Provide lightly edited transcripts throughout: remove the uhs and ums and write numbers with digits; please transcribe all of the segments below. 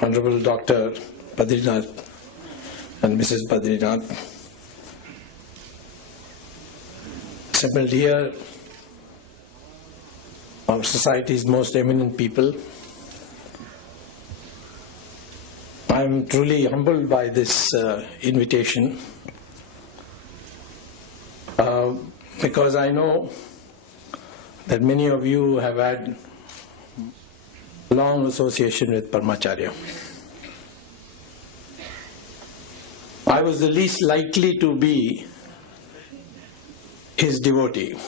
Honorable Dr. Badrinath and Mrs. Badrinath, assembled here, our society's most eminent people. I am truly humbled by this invitation because I know that many of you have had long association with Paramacharya. I was the least likely to be his devotee.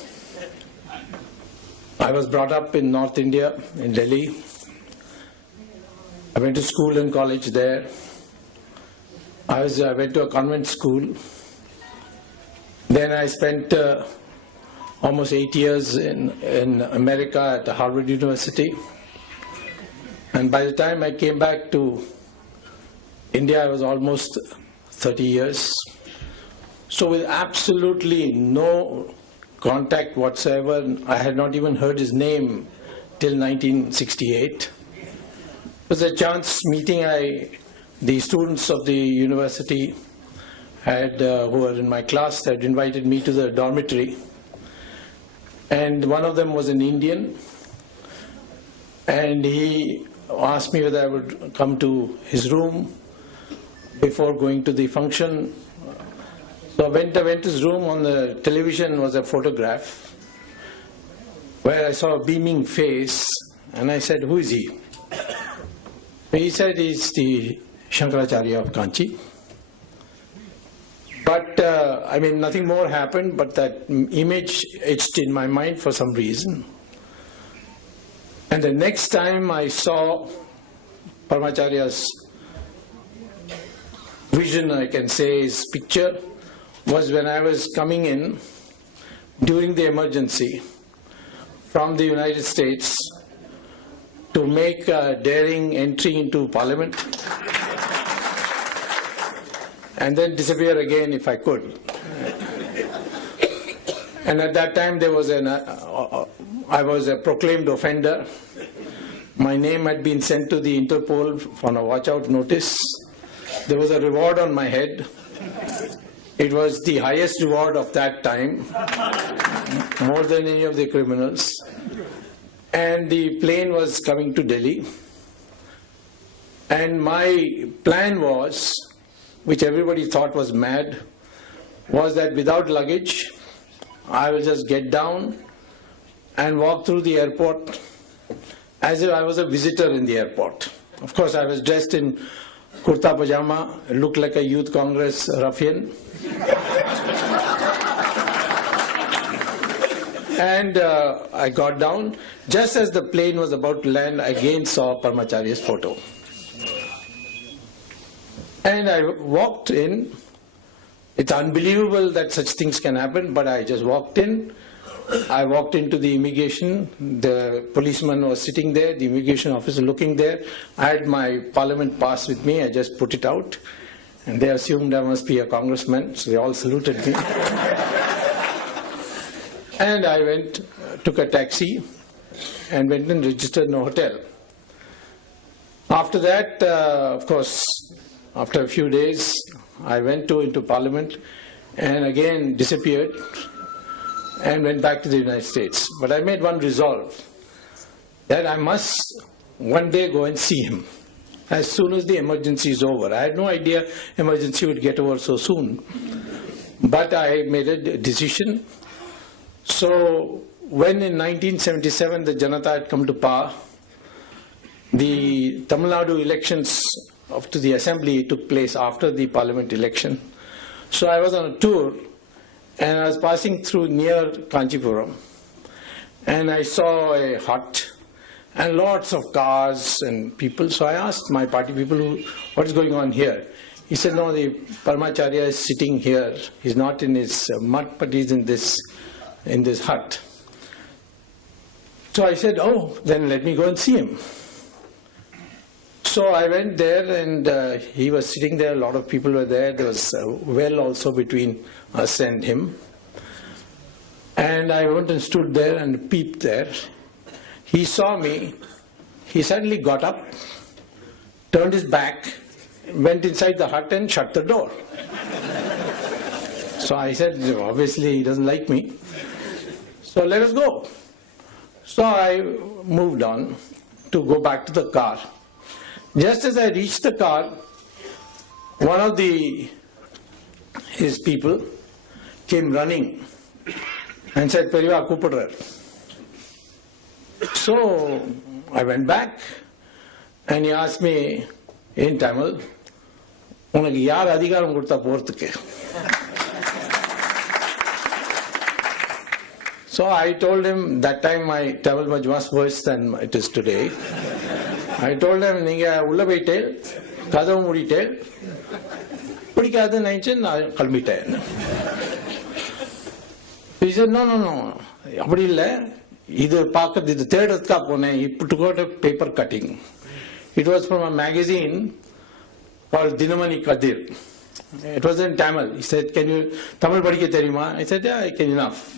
I was brought up in North India, in Delhi. I went to school and college there. I went to a convent school. Then I spent almost 8 years in America at Harvard University. And by the time I came back to India, I was almost 30 years. So with absolutely no contact whatsoever, I had not even heard his name till 1968. It was a chance meeting. The students of the university who were in my class had invited me to the dormitory. And one of them was an Indian. And he asked me whether I would come to his room before going to the function. So I went to his room. On the television was a photograph where I saw a beaming face, and I said, "Who is he?" He said, "He's the Shankaracharya of Kanchi." But nothing more happened, but that image etched in my mind for some reason. And the next time I saw Paramacharya's vision, I can say, his picture, was when I was coming in during the emergency from the United States to make a daring entry into Parliament and then disappear again if I could. And at that time I was a proclaimed offender. My name had been sent to the Interpol on a watch-out notice. There was a reward on my head. It was the highest reward of that time, more than any of the criminals. And the plane was coming to Delhi. And my plan was, which everybody thought was mad, was that without luggage, I will just get down and walk through the airport as if I was a visitor in the airport. Of course, I was dressed in kurta pajama, looked like a youth congress ruffian. And I got down. Just as the plane was about to land, I again saw Paramacharya's photo. And I walked in. It's unbelievable that such things can happen, but I just walked in. I walked into the immigration. The policeman was sitting there, the immigration officer looking there. I had my parliament pass with me. I just put it out. And they assumed I must be a congressman, so they all saluted me. And I took a taxi and went and registered in a hotel. After that, of course, after a few days, I went into Parliament and again disappeared and went back to the United States. But I made one resolve, that I must one day go and see him as soon as the emergency is over. I had no idea emergency would get over so soon. But I made a decision. So when in 1977 the Janata had come to power, the Tamil Nadu elections to the assembly took place after the parliament election. So I was on a tour and I was passing through near Kanchipuram and I saw a hut and lots of cars and people. So I asked my party people, what is going on here? He said, no, the Paramacharya is sitting here. He's not in his mud, but he's in this hut. So I said, oh, then let me go and see him. So I went there and he was sitting there, a lot of people were there. There was a well also between us and him. And I went and stood there and peeped there. He saw me. He suddenly got up turned his back, went inside the hut and shut the door. So I said, obviously he doesn't like me. So let us go. So I moved on to go back to the car. Just as I reached the car, one of his people came running and said, Periva Kupadrar. So I went back and he asked me in Tamil, Unakku yaar adhikaram kodutha poradhukku? So I told him, that time my Tamil was much worse than it is today. I told him, Ninga ulla poitte, kadavu mooditte, pidikadhu nenichu naan kalambitten. He said, no, appadi illa, idu paakradhu idu thedradhukku ponen, he took out a paper cutting. It was from a magazine called Dinamani Kadir. It was in Tamil. He said, can you Tamil padikka theriyuma? I said, yeah, I can enough.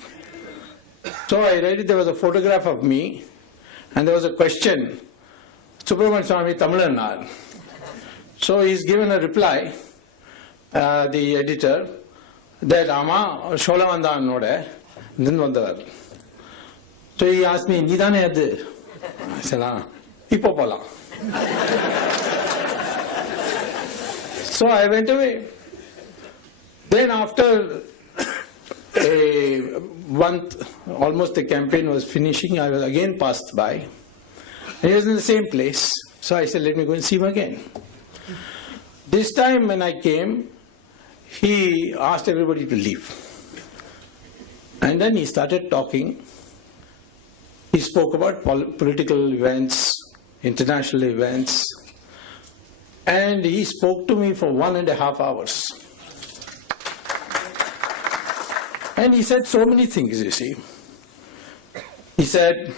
So I read it, there was a photograph of me and there was a question, Subramanian Swamy Tamilanar. So he's given a reply, the editor, that Ama Sholavandan Node, Dinvandavar. So he asked me, Nidane Adu? I said, Ipopola. So I went away. Then after a month, almost the campaign was finishing, I was again passed by. And he was in the same place. So I said, let me go and see him again. This time when I came, he asked everybody to leave. And then he started talking. He spoke about political events, international events. And he spoke to me for 1.5 hours. And he said so many things, you see. He said,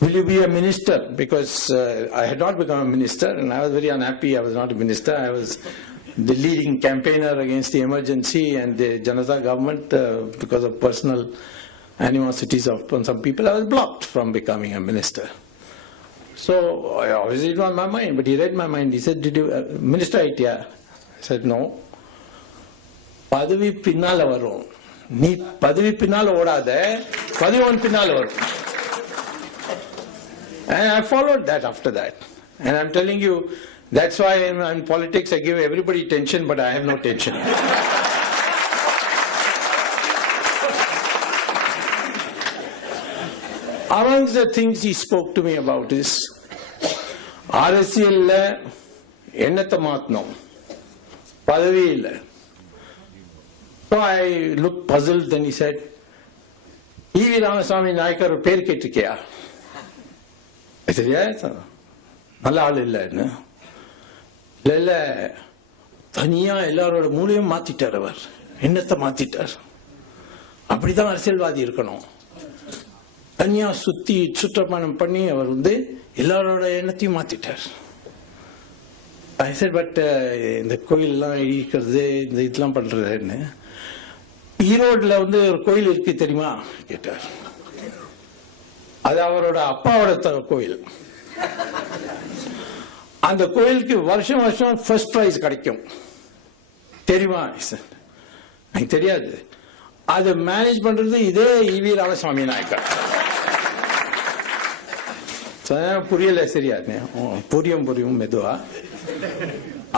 will you be a minister? Because I had not become a minister and I was very unhappy I was not a minister. I was the leading campaigner against the emergency and the Janata government because of personal animosities of some people. I was blocked from becoming a minister. So obviously it was on my mind, but he read my mind. He said, did you minister idea? I said, no. பதவி பின்னால வரும் நீ பதவி பின்னால ஓடாத பதவி உன் பின்னால வரும். And I followed that after that. And I'm telling you, that's why in politics I give everybody tension, but I have no tension. Amongst the things he spoke to me about is அரசியல்ல எண்ணத்தை மாத்தணும் பதவி இல்லை. So I looked puzzled, then he said, E.V. Ramaswamy Nayakar per kettirukiya? I said, yes. Nalla aal illa enna? Illa thaniya ellaroda mooliyum maatittar avar. Ennatha maatittar. Appadithaan arasiyalvaadi irukkanum. Thaniya sutti sutrapanam panni avar vandu ellaroda ennathiyum maatittar. I said, but இந்த கோயிலெல்லாம் இடிக்கிறது இந்த இதெல்லாம் பண்றதுன்னு ஈரோடுல வந்து ஒரு கோயில் இருக்கு தெரியுமா கேட்டார். அது அவரோட அப்பாவோட கோயில். அந்த கோயிலுக்கு வருஷம் வருஷம் ஃபர்ஸ்ட் பிரைஸ் கிடைக்கும் தெரியுமா? எனக்கு தெரியாது. அதை மேனேஜ் பண்றது இதே E.V. ராமசாமி நாயக்கர். புரியல சரியா? புரியும் மெதுவா.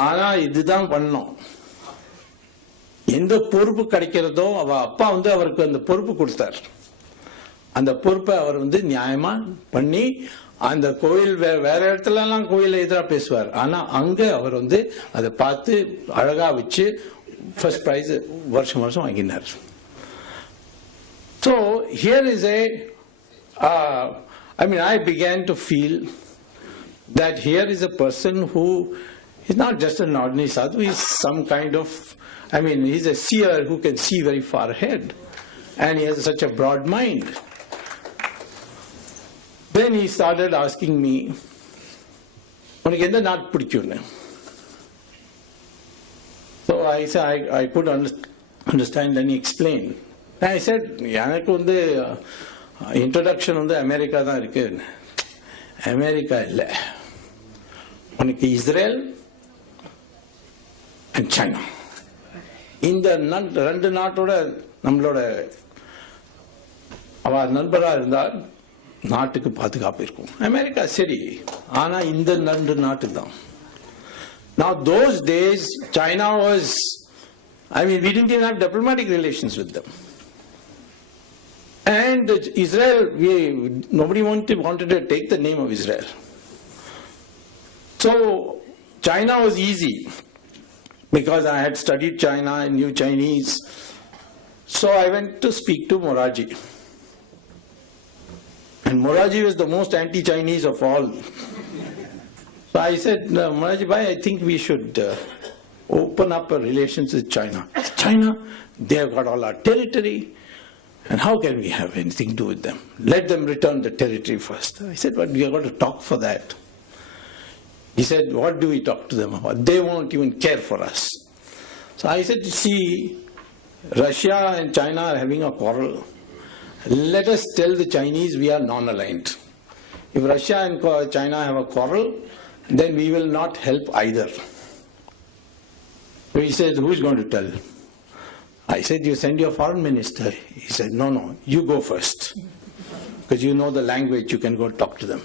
ஆனா இதுதான் பண்ணோம். எந்த பொறுப்பு கிடைக்கிறதோ அவ அப்பா வந்து அவருக்கு அந்த பொறுப்பு கொடுத்தார். அந்த பொறுப்பை அவர் வந்து நியாயமா பண்ணி அந்த கோயில் வேற இடத்துல எல்லாம் கோயில எதிராக பேசுவார். ஆனா அங்க அவர் வந்து அதை பார்த்து அழகா வச்சு ஃபர்ஸ்ட் பிரைஸ் வருஷம் வருஷம் வாங்கினார். So here is I began to feel that here is a person who is not just an ordinary sadhu, he is some kind of, he's a seer who can see very far ahead. And he has such a broad mind. Then he started asking me, உனக்கு எந்த நாட்டு பிடிக்கும்னு. So I said, I could understand, then he explained. And I said, எனக்கு வந்து introduction வந்து America தான் இருக்கு. America இல்லை. உனக்கு இஸ்ரேல் and China. இந்த ரெண்டு நாட்டோட நம்மளோட அவ நண்பரா இருந்தால் நாட்டுக்கு பாதுகாப்பு இருக்கும். அமெரிக்கா சரி, ஆனா இந்த ரெண்டு நாட்டு தான். Now those days China was, we didn't even have diplomatic relations with them. And Israel, nobody wanted to take the name of Israel. So China was easy because I had studied China and knew Chinese. So I went to speak to Morarji. And Morarji was the most anti-Chinese of all. So I said, Morarji bhai, I think we should open up our relations with China. China, they have got all our territory. And how can we have anything to do with them? Let them return the territory first. I said, but we have got to talk for that. He said, what do we talk to them about? They won't even care for us. So I said, see, Russia and China are having a quarrel. Let us tell the Chinese we are non-aligned. If Russia and China have a quarrel, then we will not help either. So he said, who is going to tell? I said, you send your foreign minister. He said, no, you go first. Because you know the language, you can go talk to them.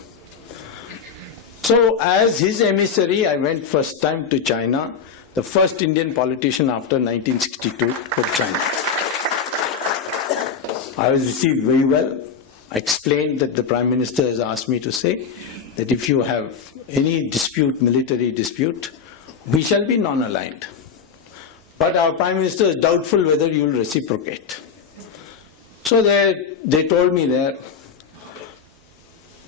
So as his emissary, I went first time to China, the first Indian politician after 1962 to China. I was received very well. I explained that the Prime Minister has asked me to say that if you have any dispute, military dispute, we shall be non-aligned. But our Prime Minister is doubtful whether you will reciprocate. So they told me there,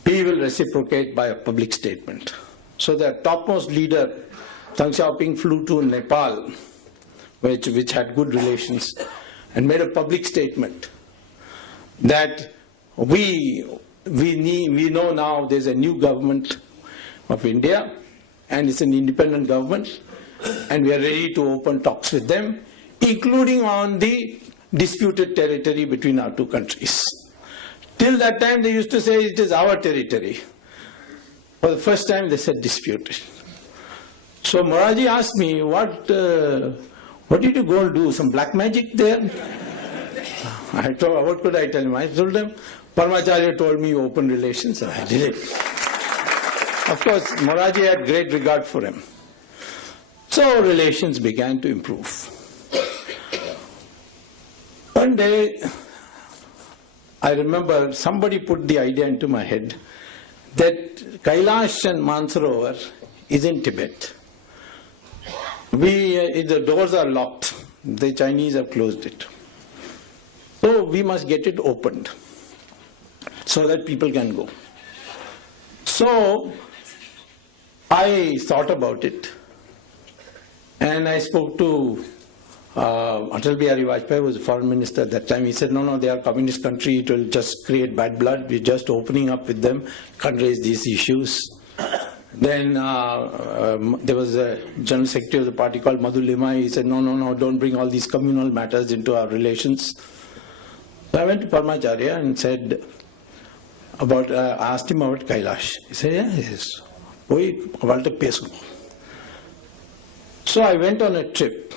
we will reciprocate by a public statement. So their topmost leader, Deng Xiaoping, flew to Nepal, which had good relations, and made a public statement that we know now there's a new government of India, and it's an independent government, and we are ready to open talks with them, including on the disputed territory between our two countries. Till that time they used to say it is our territory. For the first time they said disputed. So Morarji asked me, what did you go and do? Some black magic there? I told, what could I tell him? I told him, Paramacharya told me open relations, and I did it. Of course, Morarji had great regard for him. So relations began to improve. One day, I remember somebody put the idea into my head that Kailash and Mansarovar is in Tibet. The doors are locked. The Chinese have closed it. So we must get it opened so that people can go. So I thought about it. And I spoke to Atal Bihari Vajpayee, who was the foreign minister at that time. He said, no, they are a communist country. It will just create bad blood. We're just opening up with them. Can't raise these issues. Then there was a general secretary of the party called Madhu Limai. He said, no, don't bring all these communal matters into our relations. So I went to Paramacharya and said, asked him about Kailash. He said, yes. So I went on a trip.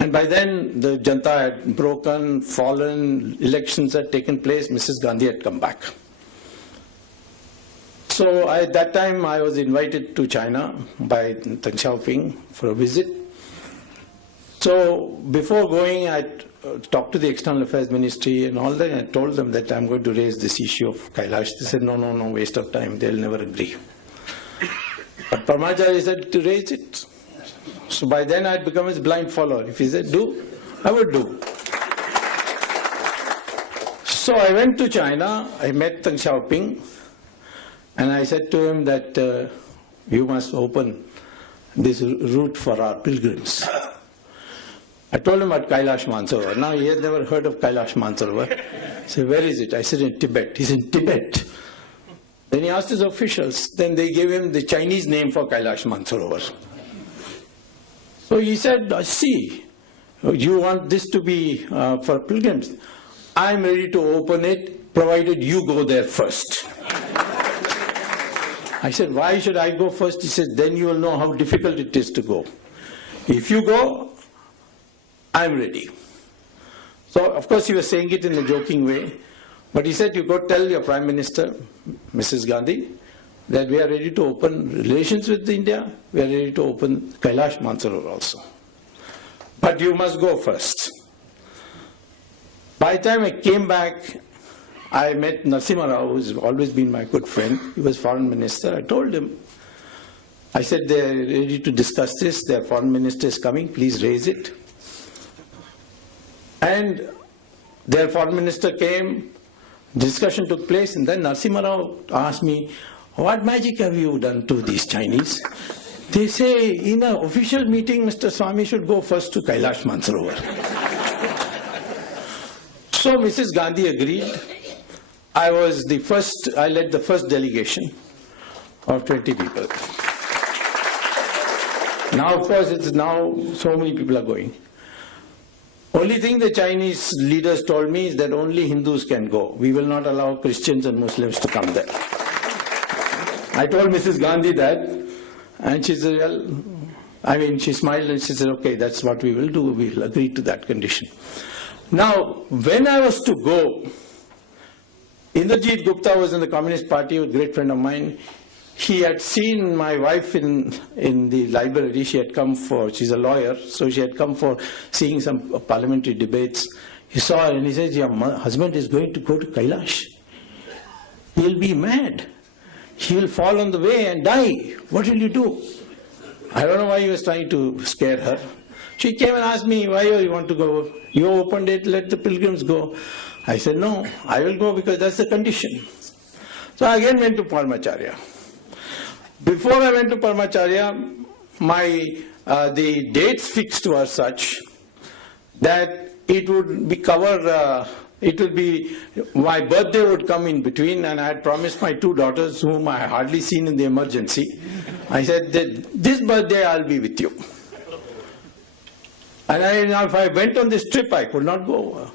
And by then the Janta had broken, fallen, elections had taken place, Mrs. Gandhi had come back. So at that time I was invited to China by Deng Xiaoping for a visit. So before going, I talked to the External Affairs Ministry and all that, and I told them that I'm going to raise this issue of Kailash. They said, no, waste of time, they'll never agree. But Paramacharya said to raise it. So by then I had become his blind follower. If he said do, I would do. So I went to China, I met Deng Xiaoping, and I said to him that you must open this route for our pilgrims. I told him about Kailash Mansarovar. Now he had never heard of Kailash Mansarovar. He said, where is it? I said, in Tibet. He said, Tibet. Then he asked his officials. Then they gave him the Chinese name for Kailash Mansarovar. So he said, see, you want this to be for pilgrims. I'm ready to open it, provided you go there first. I said, why should I go first? He said, then you will know how difficult it is to go. If you go, I'm ready. So, of course, he was saying it in a joking way, but he said, you go tell your Prime Minister, Mrs. Gandhi, that we are ready to open relations with India, we are ready to open Kailash Mansarovar also. But you must go first. By the time I came back, I met Narasimha Rao, who's always been my good friend. He was foreign minister. I told him, I said, they're ready to discuss this. Their foreign minister is coming. Please raise it. And their foreign minister came, discussion took place, and then Narasimha Rao asked me, what magic have you done to these Chinese? They say, in an official meeting, Mr. Swamy should go first to Kailash Mansarovar. So Mrs. Gandhi agreed. I led the first delegation of 20 people. Now, of course, so many people are going. Only thing the Chinese leaders told me is that only Hindus can go. We will not allow Christians and Muslims to come there. I told Mrs. Gandhi that, and she said, well, she smiled and she said, okay, that's what we will do. We'll agree to that condition. Now, when I was to go, Indrajit Gupta was in the Communist Party, a great friend of mine. He had seen my wife in the library. She had come she's a lawyer, so she had come for seeing some parliamentary debates. He saw her and he says, your husband is going to go to Kailash. He'll be mad. He will fall on the way and die. What will you do? I don't know why he was trying to scare her. She came and asked me, why you want to go? You opened it, let the pilgrims go. I said, no, I will go because that's the condition. So I again went to Paramacharya. Before I went to Paramacharya, the dates fixed were such that it would be my birthday would come in between, and I had promised my two daughters, whom I had hardly seen in the emergency, I said that this birthday I'll be with you. And if I went on this trip, I could not go.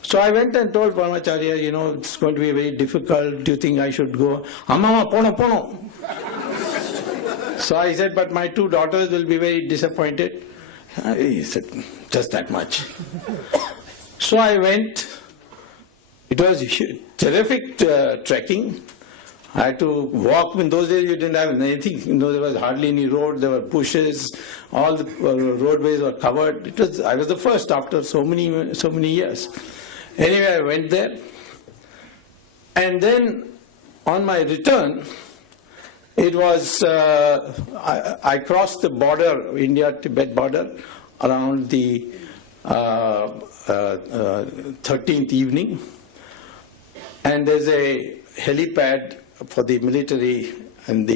So I went and told Paramacharya, it's going to be very difficult. Do you think I should go? Amma, pono. So I said, but my two daughters will be very disappointed. He said, just that much. So I went. It was terrific trekking. I had to walk. In those days, you didn't have anything. There was hardly any road. There were bushes. All the roadways were covered. I was the first after so many years. Anyway, I went there. And then on my return, it was, I crossed the border, India-Tibet border, around the 13th evening. And there's a helipad for the military and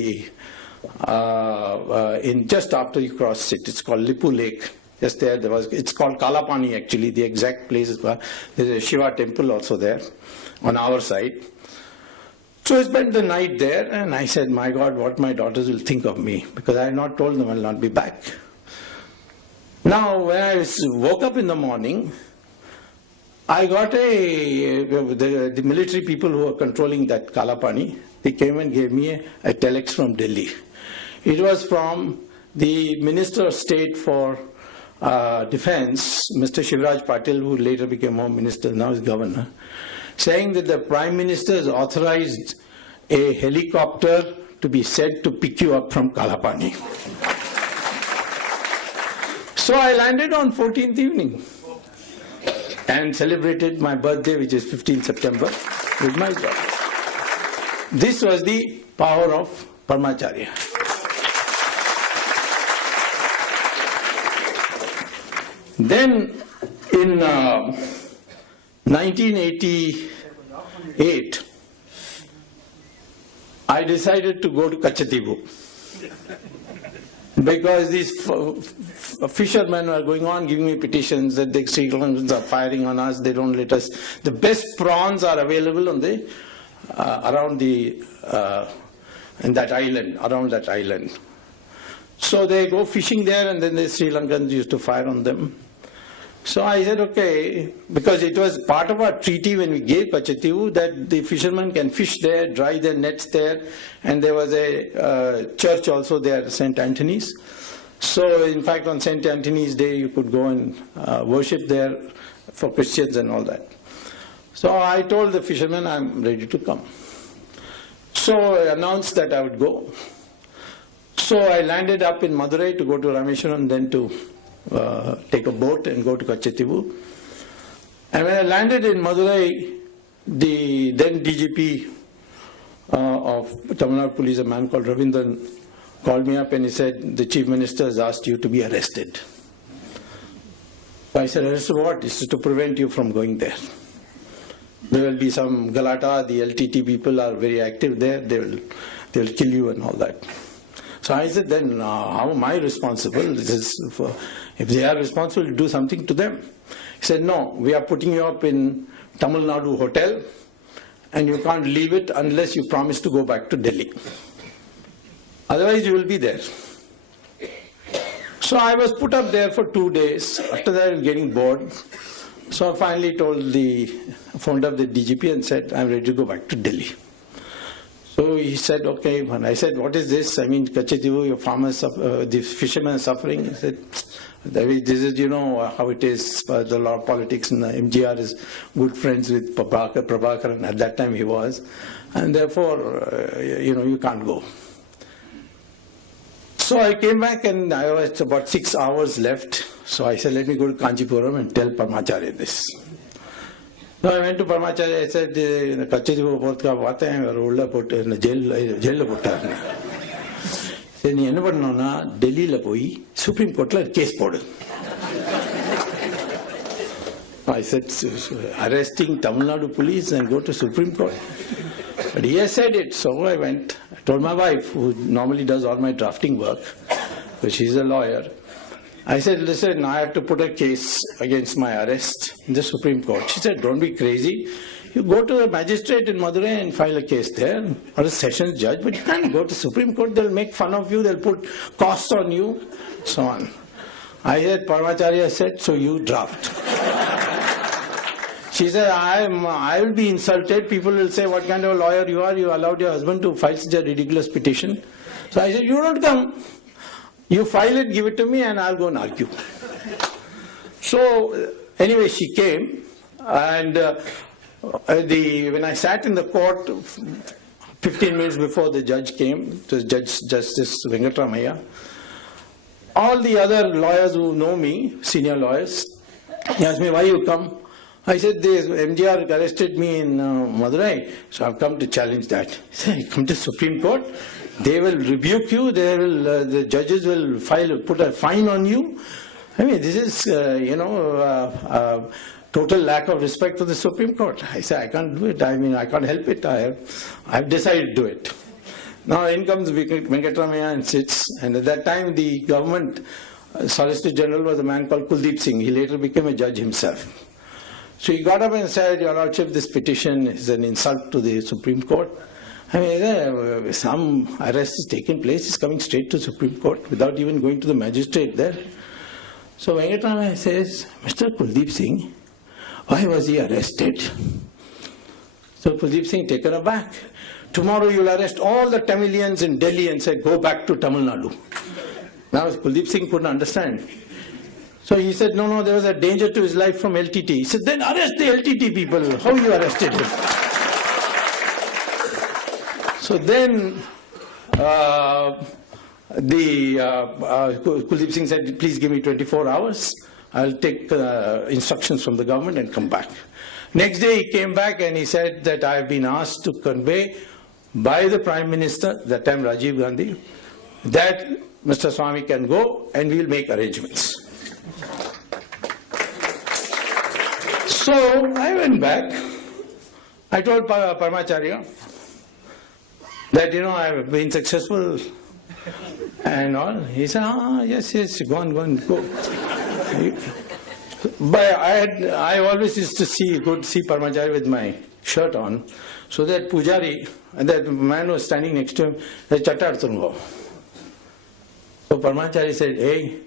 just after you cross it. It's called Lipu Lake. Just there, it's called Kalapani actually, the exact place is where there's a Shiva temple also there on our side. So I spent the night there and I said, my God, what my daughters will think of me, because I had not told them I'll not be back. Now, when I woke up in the morning, I got the military people who were controlling that Kalapani, they came and gave me a telex from Delhi. It was from the Minister of State for Defense, Mr. Shivraj Patil, who later became Home Minister, now is Governor, saying that the Prime Minister has authorized a helicopter to be sent to pick you up from Kalapani. So I landed on 14th evening and celebrated my birthday, which is 15th September, with my daughter. This was the power of Paramacharya. Then in 1988, I decided to go to Kachatibu because these fishermen were going on giving me petitions that the Sri Lankans are firing on us, they don't let us. The best prawns are available on the around that island. So they go fishing there, and then the Sri Lankans used to fire on them. So I said, okay, because it was part of our treaty when we gave Kachativu that the fishermen can fish there, dry their nets there, and there was a church also there, St. Anthony's. So in fact on St. Anthony's Day you could go and worship there for Christians and all that. So I told the fishermen I'm ready to come. So I announced that I would go. So I landed up in Madurai to go to Rameshwaram, then to take a boat and go to Kachativu. And when I landed in Madurai, the then DGP of Tamil Nadu Police, a man called Ravindran, called me up and he said, the Chief Minister has asked you to be arrested. So I said, arrested what? This is to prevent you from going there. There will be some galata, the LTT people are very active there, they will kill you and all that. So I said, then how am I responsible? If they are responsible, do something to them. He said, no, we are putting you up in Tamil Nadu hotel and you can't leave it unless you promise to go back to Delhi. Otherwise you will be there. So I was put up there for 2 days. After that I was getting bored. So I finally phoned up the DGP and said, I'm ready to go back to Delhi. So he said, okay. And I said, what is this? I mean, Kachativu, your farmers, the fishermen are suffering. He said, this is, you know, how it is. There's a lot of politics, and MGR is good friends with Prabhakaran. At that time he was. And therefore, you can't go. So I came back and I was about 6 hours left. So I said, let me go to Kanchipuram and tell Paramacharya this. So I went to Paramacharya, I said, Kachativu Portka Vata and Rolla put in the jail put. Said, you never know na Delhi la poi Supreme Court la case podu. I said, arresting Tamil Nadu police and go to Supreme Court. But he has said it, so I went. I told my wife, who normally does all my drafting work, because she's a lawyer. I said, listen, I have to put a case against my arrest in the Supreme Court. She said, don't be crazy. You go to a magistrate in Madurai and file a case there, or a sessions judge, but you can't go to Supreme Court. They'll make fun of you, they'll put costs on you, so on. I said, Paramacharya said, so you draft. She said, I will be insulted. People will say, what kind of a lawyer you are? You allowed your husband to file such a ridiculous petition. So I said, you don't come. You file it, give it to me, and I'll go and argue. So anyway, she came, and when I sat in the court, 15 minutes before the judge came, it was Justice Venkatramaya, all the other lawyers who know me, senior lawyers, he asked me, why you come? I said, the MGR arrested me in Madurai, so I've come to challenge that. He said, you come to Supreme Court, they will rebuke you, the judges will put a fine on you. I mean, this is, total lack of respect for the Supreme Court. I said, I can't do it. I mean, I can't help it. I've decided to do it. Now in comes Venkatramaya and sits, and at that time the government Solicitor General was a man called Kuldeep Singh. He later became a judge himself. So he got up and said, Your Lordship, this petition is an insult to the Supreme Court. I mean, some arrest is taking place, it's coming straight to Supreme Court without even going to the magistrate there. So Venkatramaya says, Mr. Kuldeep Singh, why was he arrested? So Kuldeep Singh taken aback. Tomorrow you'll arrest all the Tamilians in Delhi and say, go back to Tamil Nadu. Now Kuldeep Singh couldn't understand. So he said, no, there was a danger to his life from LTT. He said, then arrest the LTT people. How you arrested him? So then Kuldeep Singh said, please give me 24 hours. I'll take instructions from the government and come back. Next day he came back and he said that I have been asked to convey by the Prime Minister, that time Rajiv Gandhi, that Mr. Swamy can go and we'll make arrangements. So I went back. I told Paramacharya that, I have been successful and all. He said, yes, go on, go. But I always used to see Paramacharya with my shirt on, so that Pujari, and that man was standing next to him, said, Chattar Tungo. So Paramacharya said, hey,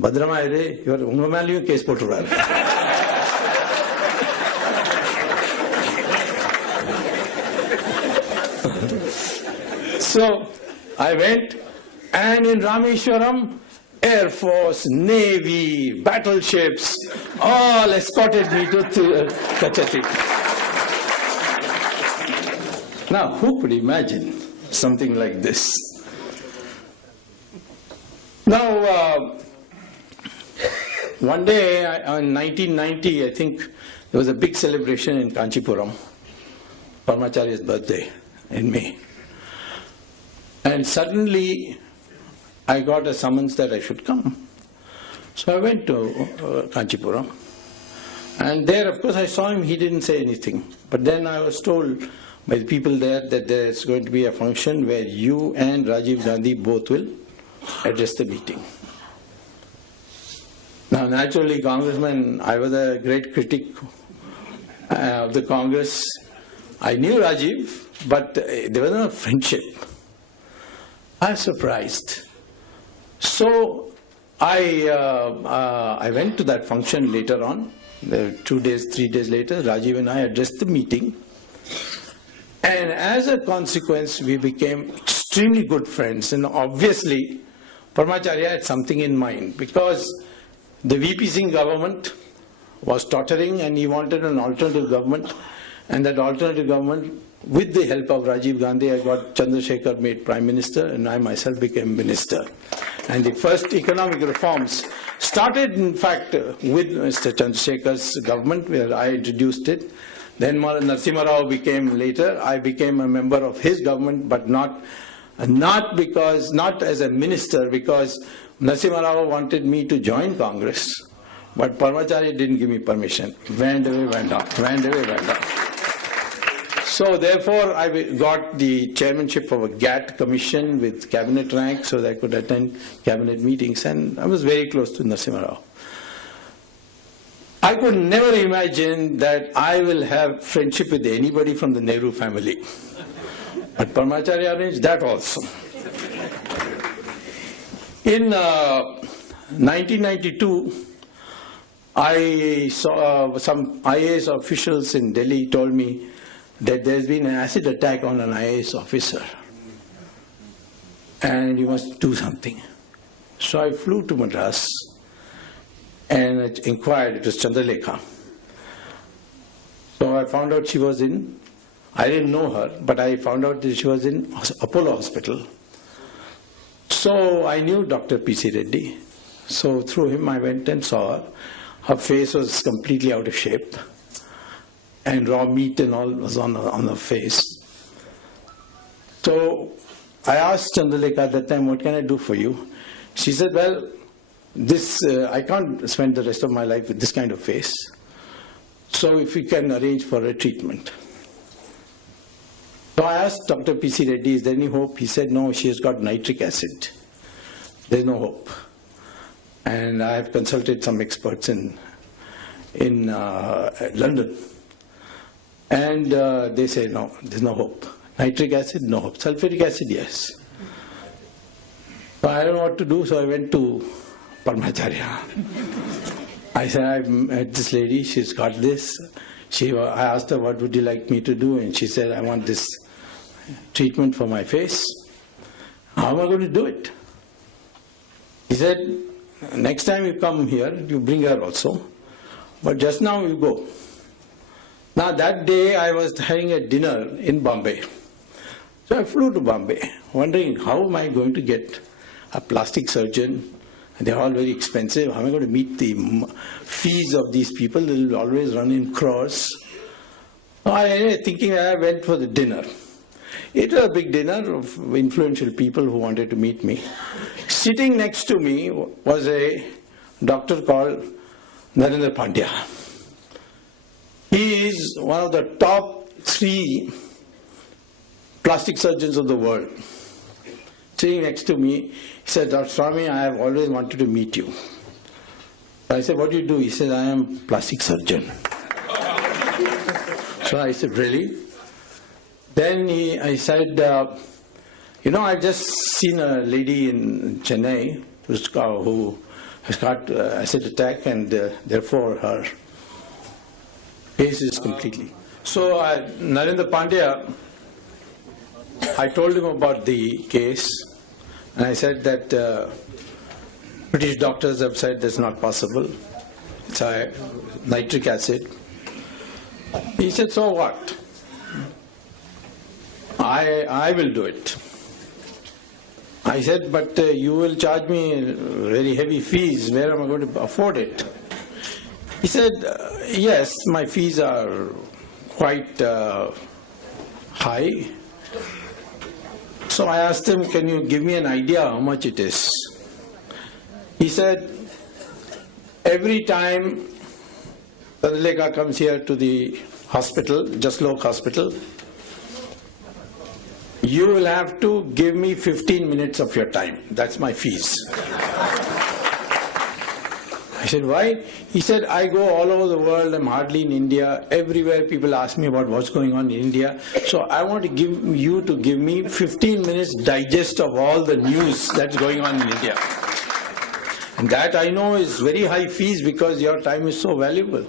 Bhadrama ire, you are unga melium case poturar. So I went, and in Rameshwaram, Air Force, Navy, battleships, all escorted me to Kachati. Now, who could imagine something like this? Now, one day, in 1990, I think, there was a big celebration in Kanchipuram, Paramacharya's birthday in May. And suddenly, I got a summons that I should come. So I went to Kanchipuram. And there, of course, I saw him, he didn't say anything. But then I was told by the people there that there's going to be a function where you and Rajiv Gandhi both will address the meeting. Now, naturally, Congressman, I was a great critic of the Congress. I knew Rajiv, but there was no friendship. I was surprised. So I went to that function later on. 2 days, 3 days later, Rajiv and I addressed the meeting. And as a consequence, we became extremely good friends. And obviously, Paramacharya had something in mind, because the VP Singh government was tottering and he wanted an alternative government. And that alternative government, with the help of Rajiv Gandhi, I got Chandrasekhar made Prime Minister and I myself became Minister. And the first economic reforms started, in fact, with Mr. Chandrasekhar's government, where I introduced it. Then Narasimha Rao became later. I became a member of his government, but not as a minister, because Narasimha Rao wanted me to join Congress. But Paramacharya didn't give me permission. Went away, went up. Went away, went up. So therefore, I got the chairmanship of a GATT commission with cabinet rank, so that I could attend cabinet meetings, and I was very close to Narasimha Rao. I could never imagine that I will have friendship with anybody from the Nehru family. But Paramacharya arranged that also. In 1992, I saw some IAS officials in Delhi told me that there's been an acid attack on an IAS officer and you must do something. So I flew to Madras and I inquired. It was Chandralekha. So I found out she was in, I didn't know her, but I found out that she was in Apollo Hospital. So I knew Dr. P.C. Reddy. So through him I went and saw her. Her face was completely out of shape, and raw meat and all was on her face. So I asked Chandralekha at that time, what can I do for you? She said, well, I can't spend the rest of my life with this kind of face. So if we can arrange for a treatment. So I asked Dr. P.C. Reddy, is there any hope? He said, no, she has got nitric acid. There's no hope. And I have consulted some experts in London. And they say, no, there's no hope. Nitric acid, no hope. Sulfuric acid, yes. So I don't know what to do, so I went to Paramacharya. I said, I met this lady, she's got this. I asked her, what would you like me to do? And she said, I want this treatment for my face. How am I going to do it? He said, next time you come here, you bring her also. But just now you go. Now that day I was having a dinner in Bombay. So I flew to Bombay, wondering how am I going to get a plastic surgeon. They're all very expensive. How am I going to meet the fees of these people? They'll always run in crores. Thinking I went for the dinner. It was a big dinner of influential people who wanted to meet me. Sitting next to me was a doctor called Narendra Pandya. He is one of the top 3 plastic surgeons of the world. Sitting next to me, he said, Dr. Swamy, I have always wanted to meet you. I said, what do you do? He said, I am a plastic surgeon. So I said, really? Then I said, I've just seen a lady in Chennai who has got acid attack, and therefore her case is completely. So Narendra Pandya, I told him about the case, and I said that British doctors have said that's not possible. It's nitric acid. He said, so what? I will do it. I said, but you will charge me very heavy fees. Where am I going to afford it? He said, yes, my fees are quite high. So I asked him, can you give me an idea how much it is? He said, every time Tadaleka comes here to the hospital, Jaslok hospital, you will have to give me 15 minutes of your time. That's my fees. I said, why? He said, I go all over the world. I'm hardly in India. Everywhere people ask me about what's going on in India. So I want to give you to give me 15 minutes digest of all the news that's going on in India. And that I know is very high fees because your time is so valuable.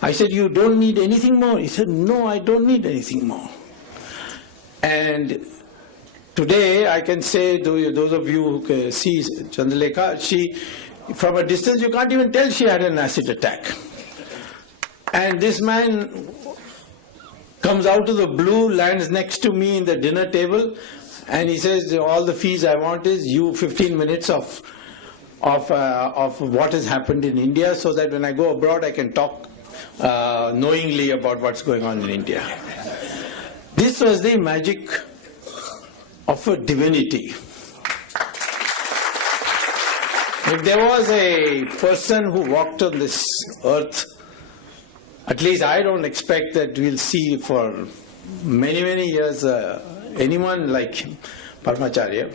I said, you don't need anything more? He said, no, I don't need anything more. And today I can say, those of you who can see Chandrelekha, she, from a distance you can't even tell she had an acid attack. And this man comes out of the blue, lands next to me in the dinner table, and he says, all the fees I want is you 15 minutes of what has happened in India, so that when I go abroad I can talk knowingly about what's going on in India. This was the magic of a divinity. If there was a person who walked on this earth, at least I don't expect that we'll see for many, many years anyone like him, Paramacharya,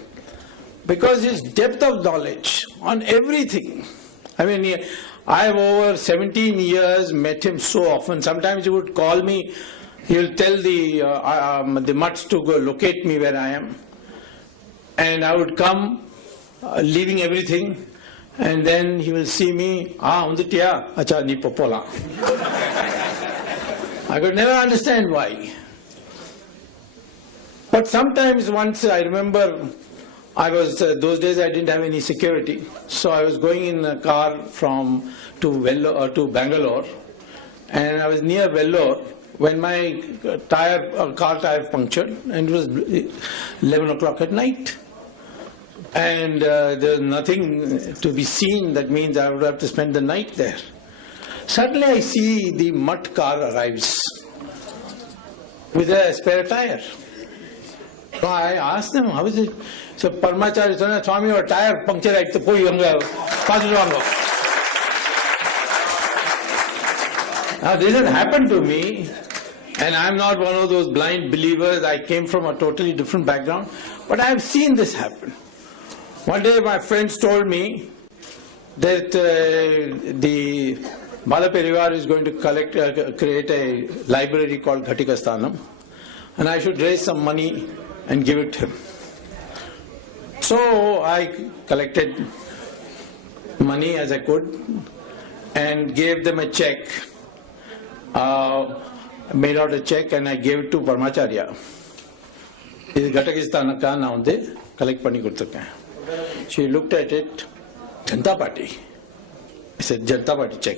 because his depth of knowledge on everything. I mean, I have over 17 years met him so often. Sometimes he would call me. He'll tell the mutts to go locate me where I am. And I would come, leaving everything, and then he will see me, unditiya, acha ni popola. I could never understand why. But sometimes once I remember, I was, those days I didn't have any security. So I was going in a car to Bangalore, and I was near Vellore, when my car tire punctured, and it was 11 o'clock at night. And there's nothing to be seen. That means I would have to spend the night there. Suddenly I see the mutt car arrives with a spare tire. So I asked them, how is it? So Paramacharya said, Swami, your tire puncture right to poi anga. Now this has happened to me, and I'm not one of those blind believers. I came from a totally different background, but I have seen this happen. One day my friends told me that the Maha Periyava is going to create a library called Ghatikasthanam, and I should raise some money and give it to him. So I collected money as I could and gave them a check. Made out a check and I gave it to Paramacharya. This Ghatikasthanam ka na unde collect panni kuduthirken. She looked at it, Janata Party. I said, Janata Party check.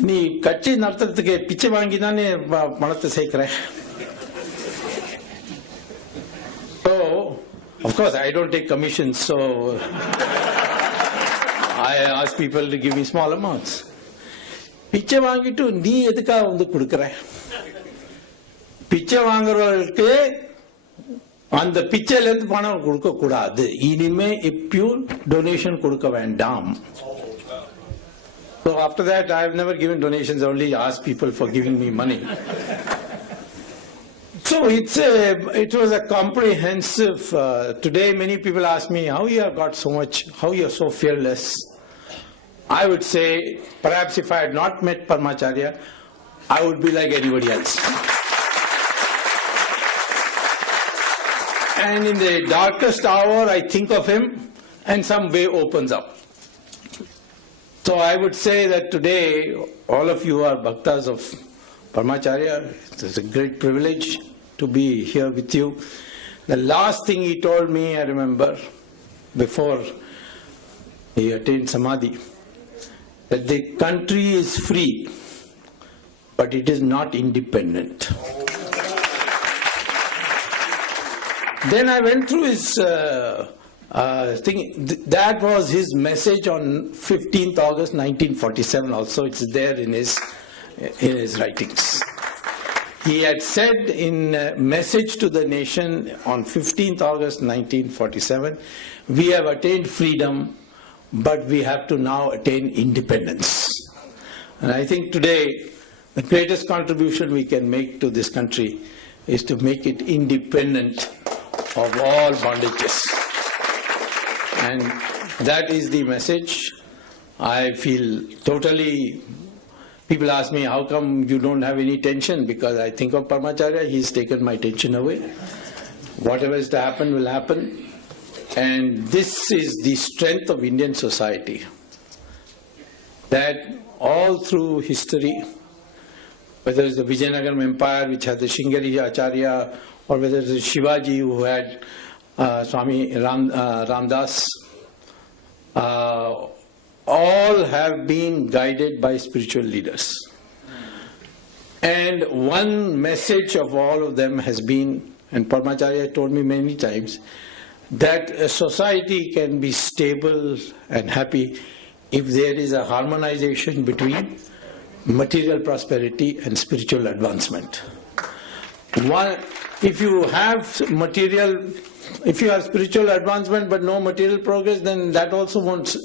Nee kachi narthathukku piche vaangi dane panatha seikra. So, of course, I don't take commissions, so I ask people to give me small amounts. பிச்சை வாங்கிட்டு நீ எதுக்காக வந்து கொடுக்குற? பிச்சை வாங்குறவர்களுக்கு அந்த பிச்சையில இருந்து பணம் கொடுக்க கூடாது. இனிமே எப்பயும் டொனேஷன் கொடுக்க வேண்டாம். So after that I have never given donations, only asked people for giving me money. So it was a comprehensive. Today many people ask me how you have got so much, how you are so fearless. I would say, perhaps if I had not met Paramacharya, I would be like anybody else. And in the darkest hour, I think of him and some way opens up. So I would say that today all of you are bhaktas of Paramacharya. It's a great privilege to be here with you. The last thing he told me, I remember, before he attained Samadhi, that the country is free, but it is not independent. Then I went through his thing. That was his message on 15th August 1947 also. It's there in his writings. He had said in a message to the nation on 15th August 1947, we have attained freedom, but we have to now attain independence. And I think today the greatest contribution we can make to this country is to make it independent of all bondages. And that is the message. I feel totally. People ask me, how come you don't have any tension? Because I think of Paramacharya, he's taken my tension away. Whatever is to happen will happen. And this is the strength of Indian society. That all through history, whether it's the Vijayanagaram Empire, which had the Shingari Acharya, or whether it's Shivaji, who had Swami Ramdas, all have been guided by spiritual leaders. And one message of all of them has been, and Paramacharya told me many times, that a society can be stable and happy if there is a harmonization between material prosperity and spiritual advancement. If you have spiritual advancement but no material progress, then that also won't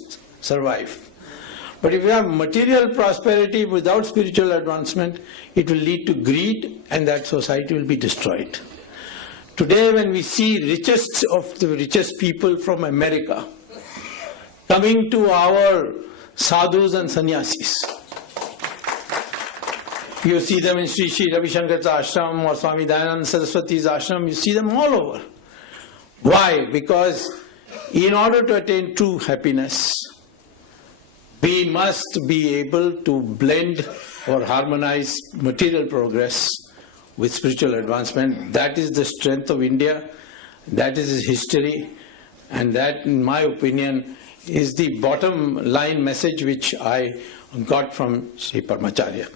survive. But if you have material prosperity without spiritual advancement, it will lead to greed, and that society will be destroyed. Today, when we see richest of the richest people from America coming to our sadhus and sannyasis, you see them in Sri Ravi Shankar's ashram or Swami Dayananda Saraswati's ashram, you see them all over. Why? Because in order to attain true happiness, we must be able to blend or harmonize material progress with spiritual advancement. That is the strength of India, that is its history, and that, in my opinion, is the bottom line message which I got from Sri Paramacharya.